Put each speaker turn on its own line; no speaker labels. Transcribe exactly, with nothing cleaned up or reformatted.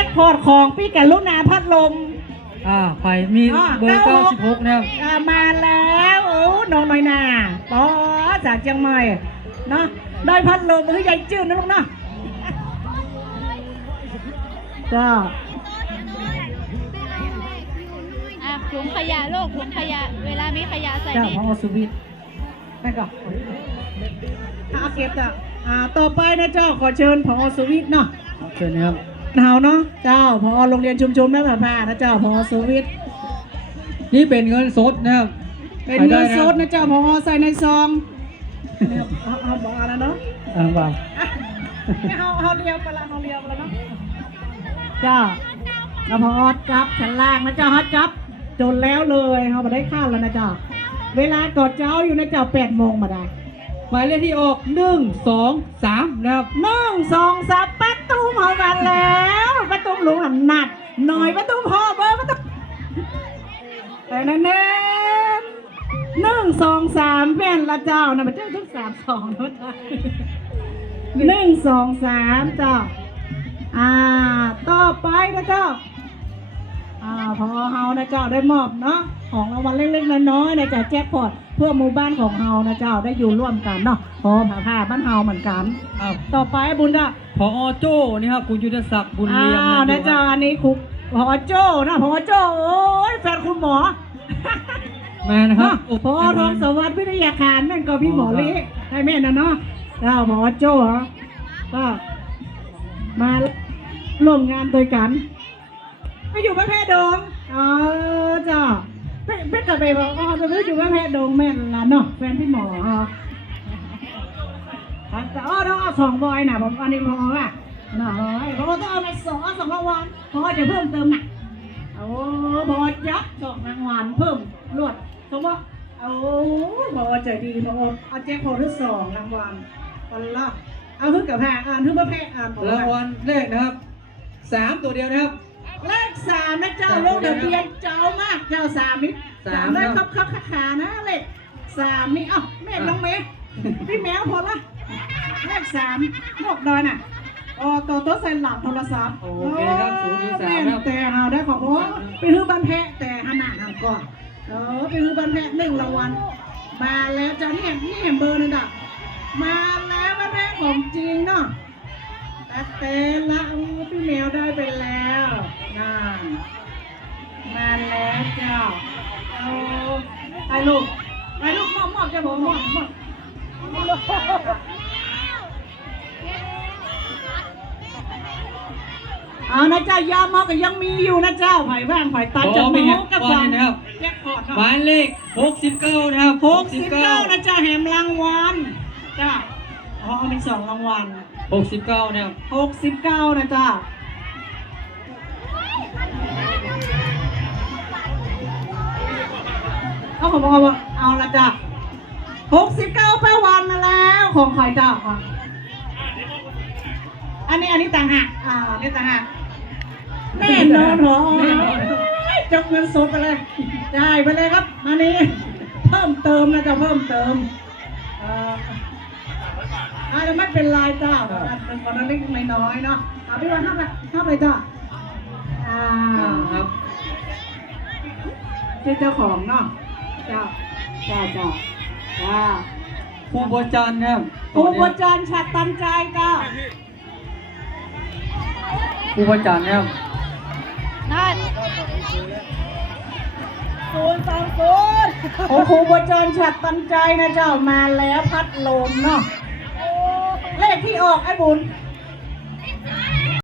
พอตของพี่กับลูกนาพัดลม
อ่าไผ่มีเบอร์เก้าสิบหกนะครับ
มาแล้วโอ้น้องน้อยนาป๋อจากเชียงใหม่เนาะได้พัดลมหรือใหญ่จืดนะลูกเนาะจ้า
ถุงขยะโลกถุงขยะเวลามีขยะใส่
นี่จ้าพอสุวิทย์ไปก่อนอาเก็บจ้ะอ่าต่อไปนะเจ้าขอเชิญพอสุวิทย์เนาะ
เชิญนะครับ
เฮาเนาะเจ้าพอโรงเรียนชุมชนแม่ผ่าผ่านะเจ้าพอสุวิทย์
นี่เป็นเงินสดนะครับ
เป็นเงินสดนะเจ้าพอใส่ในซองเอาเอาบอกอะไรเนาะ
อ่าบ่า
เฮาเฮาเรียวไปละเฮาเรียวไปละเนาะเจ้าแล้วพอจับชั้นล่างนะเจ้าฮอตจับจนแล้วเลยเฮามาได้ข้าวแล้วนะเจ้าเวลากดเจ้าอยู่นะเจ้าแปดโมงมาได้
หมายเลขที่ออกหนึ่งสองสามนะครับ
หนึ่งสองสามประตูเฮากันแล้วประตูหลวงหันหนัดหน่อยประตูพ่อเบอร์ประตูแต่แน่แน่หนึ่งสองสามเป็นละเจ้านะมันเจ้าทุกสามสองนะเจ้าหนึ่งสองสามเจ้าอ่าต่อไปนะเจ้าอ่าพอเฮานะเจ้าได้มอบเนาะของรางวัลเล็กๆน้อยๆนะเจ้าแจ็คพอตเพื่อหมู่บ้านของเฮานะเจ้าได้อยู่ร่วมกันเนาะพอผ่าผ่าบ้านเฮาเหมือนกันต่อไปบุญจ้ะ
พอโจ้นี่ครับคุณยุทธศักดิ์บุญเลี้ยง
นะเจ้าอันนี้คุกพอโจ้นะพอโจ้โอ้ยแฟนคุณหมอ
แม่นะครับ
พอทองสวัสดิ์วิทยาคารนั่นก็พี่หมอเล็กให้แม่นะเนาะเจ้าพอโจ้เหรอก็มาร่วมงานโดยกันไปอยู่บ้านแพทย์ดงอ๋อจ้าเพ็ดกับไปบอกอ๋อจะไปอยู่บ้านแพทย์ดงแม่ละเนาะแฟนพี่หมออ๋อแต่อ๋อต้องเอาสองบอยนะผมอันนี้พออ่ะหน่อยพอต้องเอาไปสองสองรางวัลพอจะเพิ่มเติมหนักโอ้บอยับสองรางวัลเพิ่มรวดสมมติโอ้บอใจดีบอเอาแจ็คพอที่สองรางวัลตอนละเอาขึ้นกับแพทย์อ่านขึ้นมาแพทย์อ่าน
รางวัลแรกนะครับสามตัวเดียวนะครับ
เลขสามนะเจ้าโลกเดือดเบียนเจ้ามากเจ้าสามนี่สามได้ครับครับขานะเลขสามนี่อ้าวแม่น้องเมย์พี่แมวพอละเลขสามนกดอยน่ะอ๋อตัวตัวใส่หลับโทรศัพท์
โอเคครับศูนย์สาม
แต่หาได้ของโอ้ไปฮื้อบันแพะแต่ขนาดนั้นก่อนเออไปฮื้อบันแพะหนึ่งรางวัลมาแล้วเจ้านี่นี่เห็นเบอร์นั่นอ่ะมาแล้วบันแพะของจริงเนาะแต่เต้นละพี่แมวได้ไปแล้วนั่นมาแล้วเจ้าโอ้ไปลูกไปลูกมอบมอบจะบอกมอบมอบเอานะเจ้ายามอก็ยังมีอยู่นะเจ้าไผ่บ้างไผ่ตันจะไม่หกกับฟัง
นะครับ
แจ็คพอต
หมายเลขหกสิบเก้านะครับ
หกสิบเก้านะเจ้าแหมรางวัลจ้าอ๋อมีสองรางวัล
หกสิบเก้านะครับ
หกสิบเก้านะจ้าเอาผมบอกว่าเอาละจ้าหกสิบเก้าเพื่อวันมาแล้วของใครจ้าอันนี้อันนี้ต่างหากอ่านี่ต่างหากแน่นอนเหรอจกเงินสดไปเลยได้ไปเลยครับมานี้เพิ่มเติมนะจะเพิ่มเติมอ่าอ่าไม่เป็นไรจ้าเป็นคนเล็กน้อยเนาะเอาพี่วันห้าไปห้าไปจ้าอ่า
ครับ
เจ้าของเนาะจ้าจ้าจ้าจ้า
ครูบัวจันทร์ครับ
ครูบัวจันทร์ฉัดตันใจจ้า
ครูบัวจันทร์ครับ
นั่น
ศูนย์สองศูนย์โอ้ครูบัวจันทร์ฉัดตันใจนะเจ้ามาแล้วพัดลมเนาะเลขที่ออกไอ้บุญ